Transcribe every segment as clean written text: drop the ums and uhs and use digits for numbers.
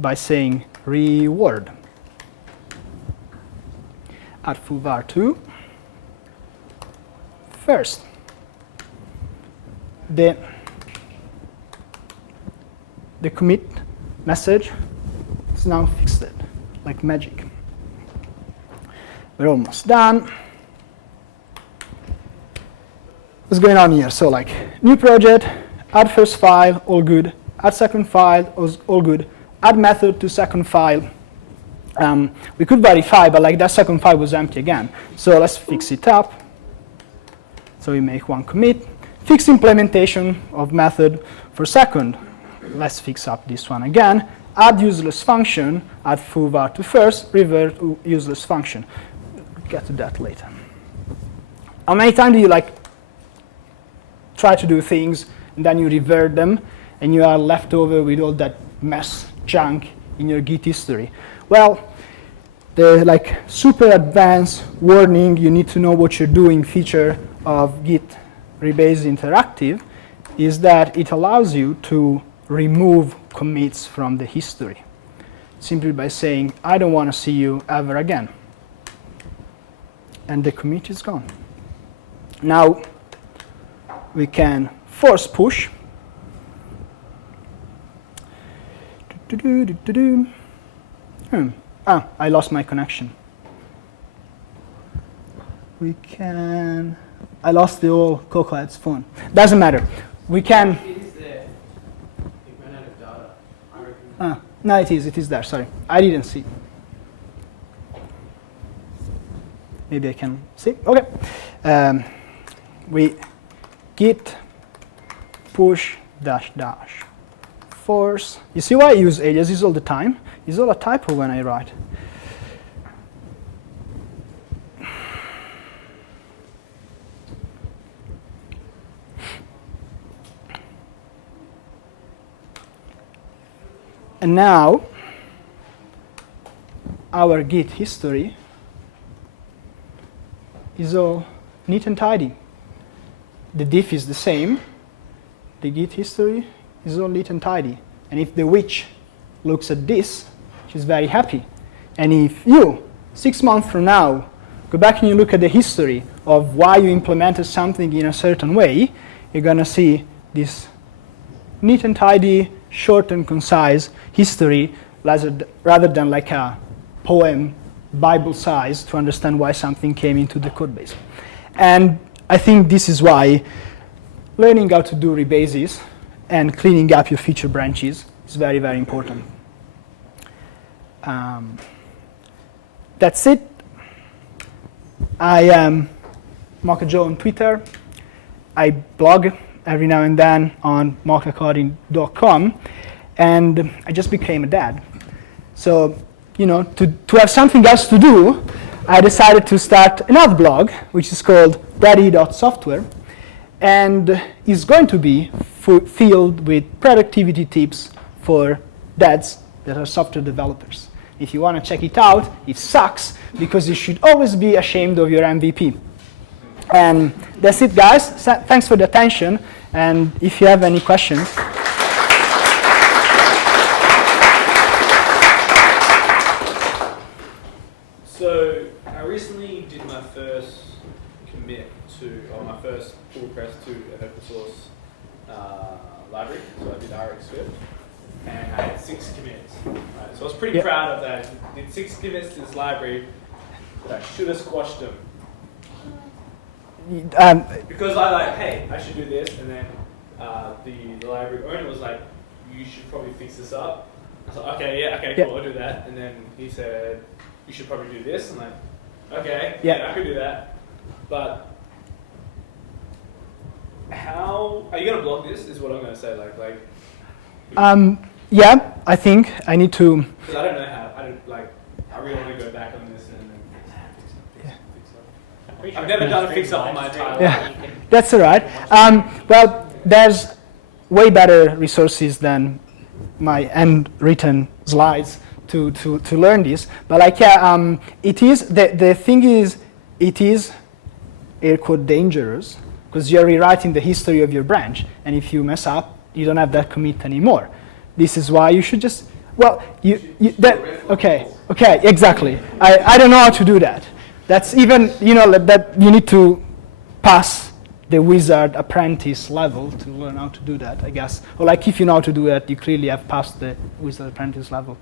by saying reward. Add foo var2. First, the commit message is now fixed, like magic. We're almost done. What's going on here? So like new project, add first file, all good. Add second file, all good. Add method to second file. We could verify, but like that second file was empty again. So let's fix it up. So we make one commit. Fix implementation of method for second. Let's fix up this one again. Add useless function, add foo var to first, revert useless function. We'll get to that later. How many times do you like try to do things and then you revert them and you are left over with all that mess, junk in your Git history? Well, the like super advanced warning, you need to know what you're doing feature of Git Rebase Interactive is that it allows you to remove commits from the history simply by saying, I don't want to see you ever again. And the commit is gone. Now, we can force push. I lost my connection. We can. I lost the old CocoaHeads phone. Doesn't matter. We can. It is there. You ran out of data. I reckon. No, it is there. Sorry, I didn't see. Maybe I can see. Okay. We git push dash dash force. You see why I use aliases all the time? It's all a typo when I write. And now, our Git history is all neat and tidy. The diff is the same. The Git history is all neat and tidy. And if the witch looks at this, she's very happy. And if you, 6 months from now, go back and you look at the history of why you implemented something in a certain way, you're going to see this neat and tidy, short and concise history rather than like a poem, Bible size, to understand why something came into the code base. And I think this is why learning how to do rebases and cleaning up your feature branches is very, very important. That's it. I am Mocha Joe on Twitter. I blog every now and then on mochacoding.com, and I just became a dad. So, you know, to have something else to do, I decided to start another blog, which is called daddy.software, and is going to be filled with productivity tips for dads that are software developers. If you want to check it out, it sucks, because you should always be ashamed of your MVP. And that's it, guys. Thanks for the attention. And if you have any questions. So I recently did my first commit to, or my first pull request to an open source library. So I did RX script, and I had 6 commits. Right? So I was pretty proud of that. I did 6 commits to this library, but I should have squashed them. Because I like, hey, I should do this, and then the library owner was like, you should probably fix this up. I was like, okay, cool, I'll do that. And then he said, you should probably do this. I'm like, okay, yeah, I could do that. But how are you gonna block this? Is what I'm gonna say. Yeah, I think I need to. Because I don't know how. I really want to go back on this and then fix up. I've never done a fix up on my entire life. Yeah, that's all right. Well, there's way better resources than my handwritten slides to learn this. But like, yeah, it is the thing is, it is air quote dangerous, because you're rewriting the history of your branch, and if you mess up, you don't have that commit anymore. This is why you should just, Well, okay, exactly. I don't know how to do that. That's even, that you need to pass the wizard apprentice level to learn how to do that, I guess. Or like if you know how to do that, you clearly have passed the wizard apprentice level.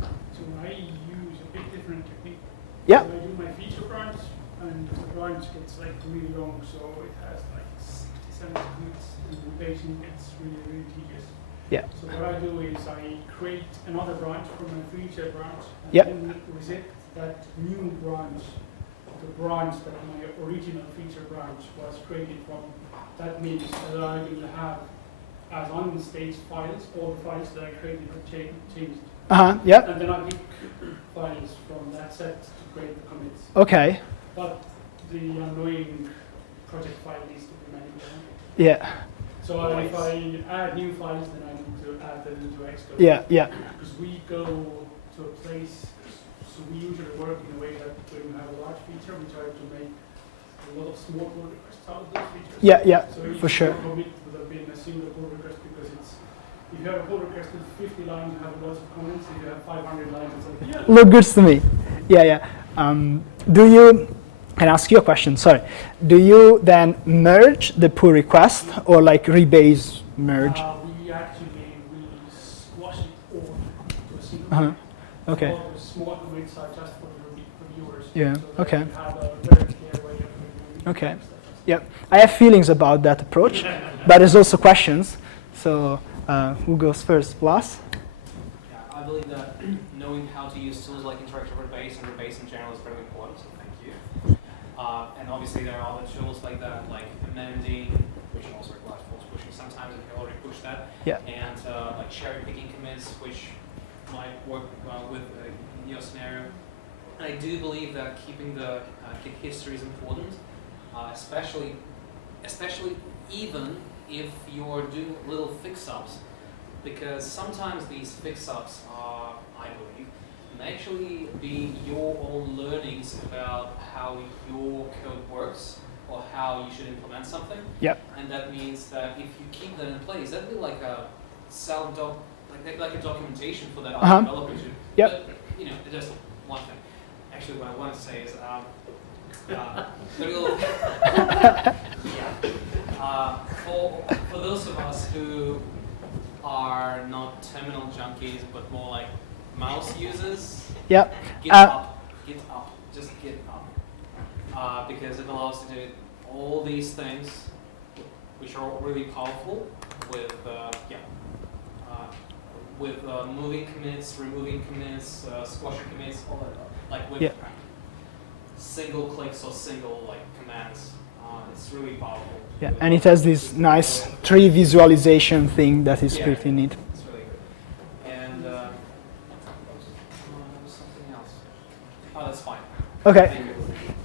So I use a bit different technique. Yeah. So I do my feature branch, and the branch gets like really long, so it has like 60, 70 commits, and the paging gets really, really tedious. Yeah. So what I do is I create another branch from my feature branch, and Yeah. then visit that new branch, the branch that my original feature branch was created from. That means that I will have as unstaged files, all the files that I created are changed. Yeah. And then I pick files from that set to create the commits. Okay. But the annoying project file needs to be manual. Yeah. So if I add new files, then I need to add them into Xcode. Yeah. Yeah. Because we go to a place, so we usually work in a way that when you have a large feature, we try to make a lot of small pull requests out of those features. Yeah. Yeah. So For sure. commit would have been a single pull request, because it's, if you have a pull request with 50 lines, you have lots of comments. If you have 500 lines, it's like, yeah. Look good to me. Yeah. Yeah. Do you? Can I ask you a question? Sorry. Do you then merge the pull request or like rebase merge? We actually squash it all to a single commit. Okay. All the small commits are just for the reviewers. Yeah, So that okay. you have a very clear way of reviewing Okay. stuff. Yeah. I have feelings about that approach, but there's also questions. So who goes first? Blas? Yeah, I believe that knowing how to use tools like interactive rebase and rebase in general is very important, so thank you. And obviously there are other tools like that, like amending, which also requires force pushing sometimes, if you already push that. Yeah. And like cherry picking commits, which might work well with in your scenario. And I do believe that keeping the git history is important, especially even if you're doing little fix-ups, because sometimes these fix-ups are, I believe, may actually be your own learnings about how your code works or how you should implement something. Yep. And that means that if you keep that in place, that'd be like a self-doc, like a documentation for that other developer to. Yep. But, just one thing. Actually, what I want to say is, the real, for those of us who are not terminal junkies, but more like mouse users, Yeah. Git up, just Git up, because it allows you to do all these things, which are really powerful with moving commits, removing commits, squashing commits, all that, like with single clicks or single commands. It's really powerful. Yeah, and it has this nice tree visualization thing that is pretty neat. It's really good. And something else. Oh, that's fine. Okay.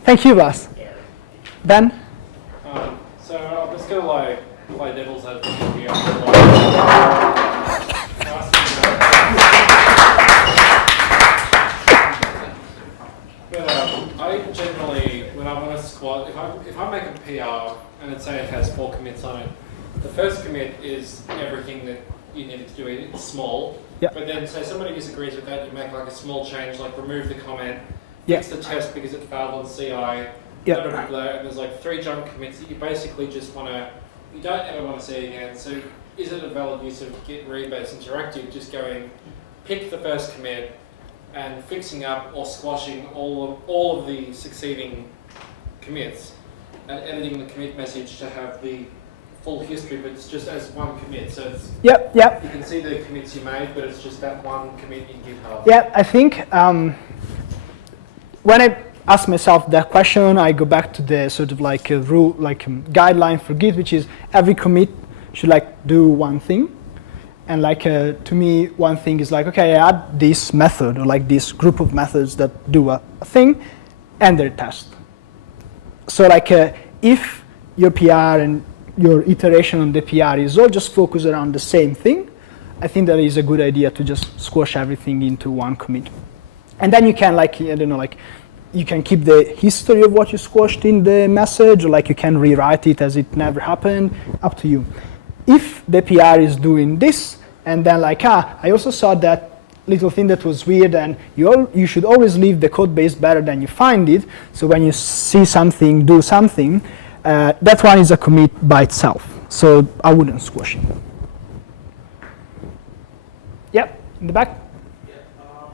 Thank you, Blas. Ben? So I'm just going to play devil's advocate here. I generally, when I want to squat, if I make a PR and let's say it has 4 commits on it, the first commit is everything that you needed to do. It's small, but then say somebody disagrees with that, you make like a small change, like remove the comment, fix the test because it failed on CI, blah, blah, blah, and there's like 3 junk commits that you basically just want to, you don't ever want to see again. So is it a valid use of Git rebase interactive, just going pick the first commit and fixing up or squashing all of the succeeding commits and editing the commit message to have the full history, but it's just as one commit. So it's you can see the commits you made, but it's just that one commit in GitHub. Yeah, I think when I ask myself that question, I go back to the sort of like a rule, like a guideline for Git, which is every commit should do one thing. And to me, one thing is okay, I add this method or this group of methods that do a thing, and their test. So if your PR and your iteration on the PR is all just focused around the same thing, I think that is a good idea to just squash everything into one commit. And then you can you can keep the history of what you squashed in the message, or you can rewrite it as it never happened, up to you. If the PR is doing this, and then I also saw that little thing that was weird, and you should always leave the code base better than you find it. So when you see something, do something. That one is a commit by itself. So I wouldn't squash it. Yep, in the back. A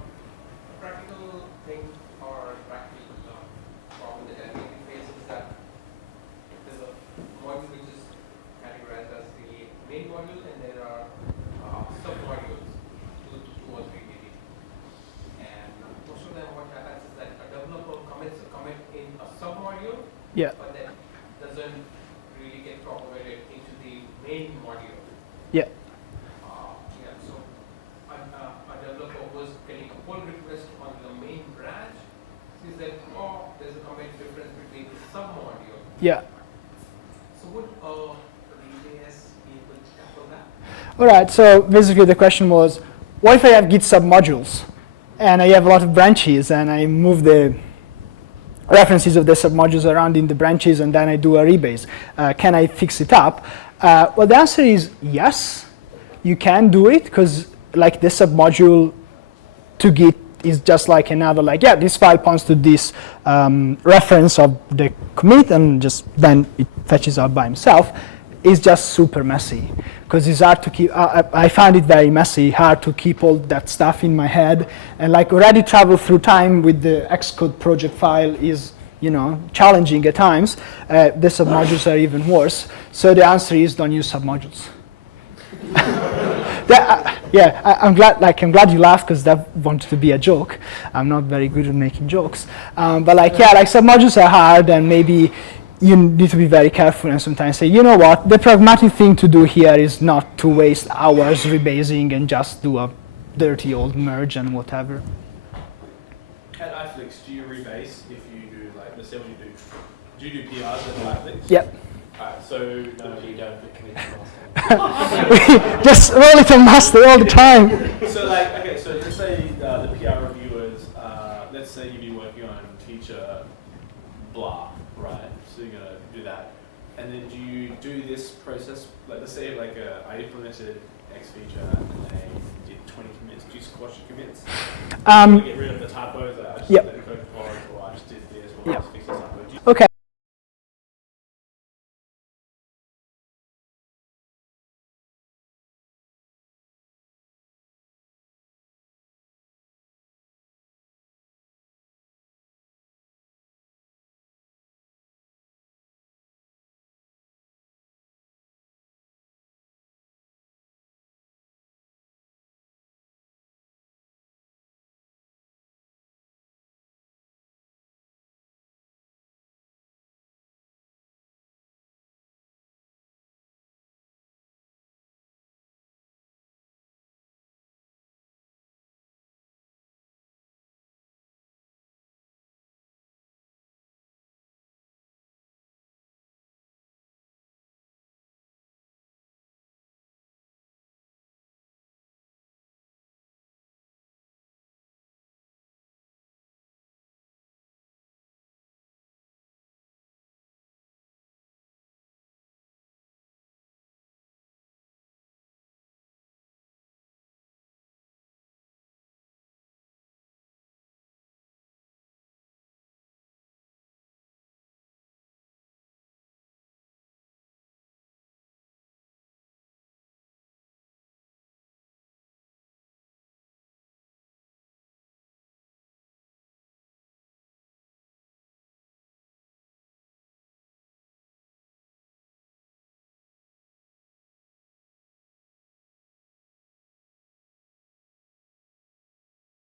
practical thing or practical problem that I think we face is that there's a module which is categorized as the main module, and there are sub-modules, 2 or 3 maybe. And most of them, what happens is that a developer commits a commit in a sub-module, Yeah. but then doesn't really get propagated into the main module. Yeah. Yeah, so a developer was getting a pull request on the main branch, sees that, oh, there's a commit difference between the sub-module. Yeah. So would Relay.js be able to tackle that? All right. So basically, the question was, what if I have Git submodules, and I have a lot of branches, and I move the references of the submodules around in the branches, and then I do a rebase? Can I fix it up? Well, the answer is yes. You can do it, because like the submodule to Git is just like another, like, yeah, this file points to this reference of the commit, and just then it fetches out by himself. It's just super messy, because it's hard to keep. I found it very messy, hard to keep all that stuff in my head, and like already travel through time with the Xcode project file is, challenging at times. The submodules are even worse. So the answer is don't use submodules. I'm glad you laughed, because that wanted to be a joke. I'm not very good at making jokes, but submodules are hard, and maybe you need to be very careful and sometimes say, you know what, the pragmatic thing to do here is not to waste hours rebasing and just do a dirty old merge and whatever. At iFlix, do you rebase if you do, like, let's say what you do? Do you do PRs at iFlix? Yep. Alright, so You don't put commit to Just roll it on master all the time. So like, okay, so let's say the PR reviewers, let's say you've been working on feature blah, right? So you're gonna do that, and then do you do this process? Like, let's say like I implemented X feature and I did 20 commits. Do you squash the commits? Get rid